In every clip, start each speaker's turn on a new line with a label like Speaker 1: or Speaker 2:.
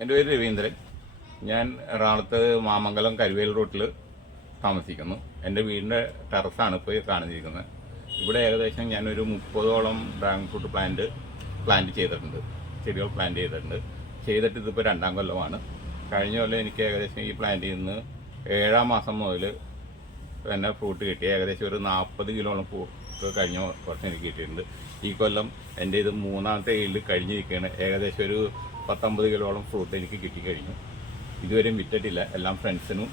Speaker 1: എന്റെ പേര് രവീന്ദ്രൻ. ഞാൻ എറണാകുളത്ത് മാമംഗലം കരുവേൽ റോട്ടിൽ താമസിക്കുന്നു. എന്റെ വീടിന്റെ ടെറസാണ് ഇപ്പോൾ കാണിച്ചിരിക്കുന്നത്. ഇവിടെ ഏകദേശം ഞാനൊരു മുപ്പതോളം ഡ്രാഗൺ ഫ്രൂട്ട് പ്ലാന്റ് പ്ലാന്റ് ചെയ്തിട്ടുണ്ട്. ചെടികൾ പ്ലാന്റ് ചെയ്തിട്ടുണ്ട്. ചെയ്തിട്ട് ഇതിപ്പോൾ രണ്ടാം കൊല്ലമാണ്. കഴിഞ്ഞ കൊല്ലം എനിക്ക് ഏകദേശം ഈ പ്ലാന്റിൽ നിന്ന് ഏഴാം മാസം മുതൽ തന്നെ ഫ്രൂട്ട് കിട്ടി. ഏകദേശം ഒരു നാൽപ്പത് കിലോളം ഫ്രൂട്ട് കഴിഞ്ഞ വർഷം എനിക്ക് കിട്ടിയിട്ടുണ്ട്. ഈ കൊല്ലം എന്റെ ഇത് മൂന്നാമത്തെ ഈൽഡ് കഴിഞ്ഞിരിക്കുകയാണ്. ഏകദേശം ഒരു പത്തൊമ്പത് കിലോളം ഫ്രൂട്ട് എനിക്ക് കിട്ടിക്കഴിഞ്ഞു ഇതുവരെയും വിറ്റിട്ടില്ല. എല്ലാം ഫ്രണ്ട്സിനും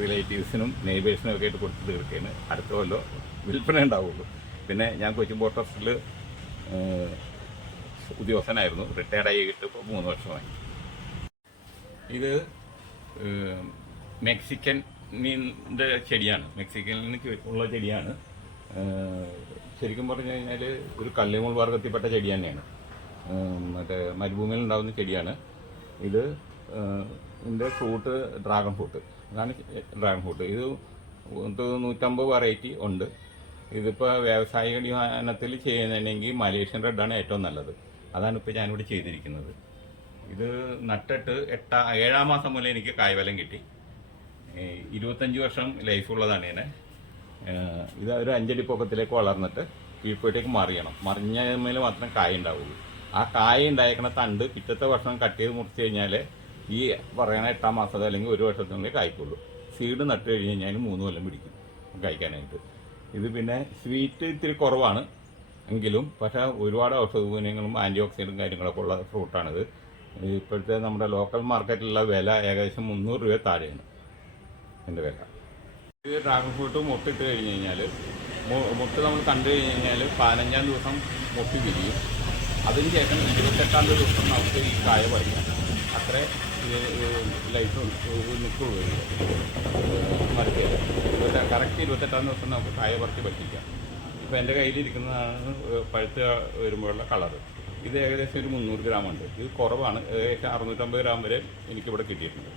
Speaker 1: റിലേറ്റീവ്സിനും നെയ്ബേഴ്സിനും ഒക്കെ ആയിട്ട് കൊടുത്ത് തീർക്കുകയാണ് അടുത്ത കൊല്ലം വിൽപ്പന ഉണ്ടാവുള്ളൂ. പിന്നെ ഞാൻ കൊച്ചിൻ പോർട്ട് ട്രസ്റ്റിൽ ഉദ്യോഗസ്ഥനായിരുന്നു. റിട്ടയർഡ് കിട്ടും ഇപ്പോൾ മൂന്ന് വർഷമായി. ഇത് മെക്സിക്കൻ മീനിന്റെ ചെടിയാണ്. മെക്സിക്കനിൽ ഉള്ള ചെടിയാണ്. ശരിക്കും പറഞ്ഞു കഴിഞ്ഞാൽ ഒരു കല്ലുമുൾ വർഗത്തിൽപ്പെട്ട ചെടി തന്നെയാണ്. മറ്റേ മരുഭൂമിയിൽ ഉണ്ടാകുന്ന ചെടിയാണ്. ഇത് ഇതിന്റെ ഫ്രൂട്ട് ഡ്രാഗൺ ഫ്രൂട്ട്. അതാണ് ഡ്രാഗൺ ഫ്രൂട്ട്. ഇത് നൂറ്റമ്പത് വെറൈറ്റി ഉണ്ട്. ഇതിപ്പോൾ വ്യാവസായിക അടിസ്ഥാനത്തിൽ ചെയ്യുന്നുണ്ടെങ്കിൽ മലേഷ്യൻ റെഡാണ് ഏറ്റവും നല്ലത്. അതാണ് ഇപ്പോൾ ഞാനിവിടെ ചെയ്തിരിക്കുന്നത്. ഇത് നട്ടിട്ട് എട്ടാ ഏഴാം മാസം മുതൽ എനിക്ക് കായ്ഫലം കിട്ടി. ഇരുപത്തഞ്ച് വർഷം ലൈഫ് ഉള്ളതാണ് ഇതിനെ. ഇത് ഒരു അഞ്ചടി പൊക്കത്തിലേക്ക് വളർന്നിട്ട് കീഴ്പോട്ടേക്ക് മറിയണം. മറിഞ്ഞതിൽ മാത്രം കായ ഉണ്ടാവുള്ളൂ. ആ കായ ഉണ്ടായിരിക്കുന്ന തണ്ട് പിറ്റത്തെ വർഷം കട്ട് ചെയ്ത് മുറിച്ച് കഴിഞ്ഞാൽ ഈ പറയുന്ന എട്ടാം മാസത്തെ അല്ലെങ്കിൽ ഒരു വർഷത്തിനുള്ളിൽ കായ്ക്കുള്ളൂ. സീഡ് നട്ട് കഴിഞ്ഞ് കഴിഞ്ഞാൽ മൂന്ന് കൊല്ലം പിടിക്കും കഴിക്കാനായിട്ട് ഇത് പിന്നെ സ്വീറ്റ് ഇത്തിരി കുറവാണ് എങ്കിലും പക്ഷേ ഒരുപാട് ഔഷധ ഗുണങ്ങളും ആന്റി ഓക്സിഡന്റും കാര്യങ്ങളൊക്കെ ഉള്ള ഫ്രൂട്ടാണിത് ഇപ്പോഴത്തെ നമ്മുടെ ലോക്കൽ മാർക്കറ്റിലുള്ള വില ഏകദേശം മുന്നൂറ് രൂപ താഴെയാണ് എന്റെ വില. ഇത് ഡ്രാഗൺ ഫ്രൂട്ട് മുട്ടിട്ട് കഴിഞ്ഞ് കഴിഞ്ഞാൽ മുട്ട് നമ്മൾ കണ്ടു കഴിഞ്ഞ് കഴിഞ്ഞാൽ പതിനഞ്ചാം ദിവസം മുട്ടി വിരിയും. അതിന് ശേഷം ഇരുപത്തെട്ടാം തീയതി ദിവസം നമുക്ക് ഈ കായ പറിക്കാം. അത്രേ ലൈഫ് നിൽക്കുള്ളൂ മറിക്കുക കറക്റ്റ് ഇരുപത്തെട്ടാം ദിവസം നമുക്ക് കായ പറിച്ച് പറ്റിക്കാം. ഇപ്പോൾ എന്റെ കയ്യിലിരിക്കുന്നതാണ് പഴുത്ത് വരുമ്പോഴുള്ള കളറ് ഇത് ഏകദേശം ഒരു മുന്നൂറ് ഗ്രാം ഉണ്ട്. ഇത് കുറവാണ്. ഏകദേശം അറുന്നൂറ്റമ്പത് ഗ്രാം വരെ എനിക്കിവിടെ കിട്ടിയിട്ടുണ്ട്.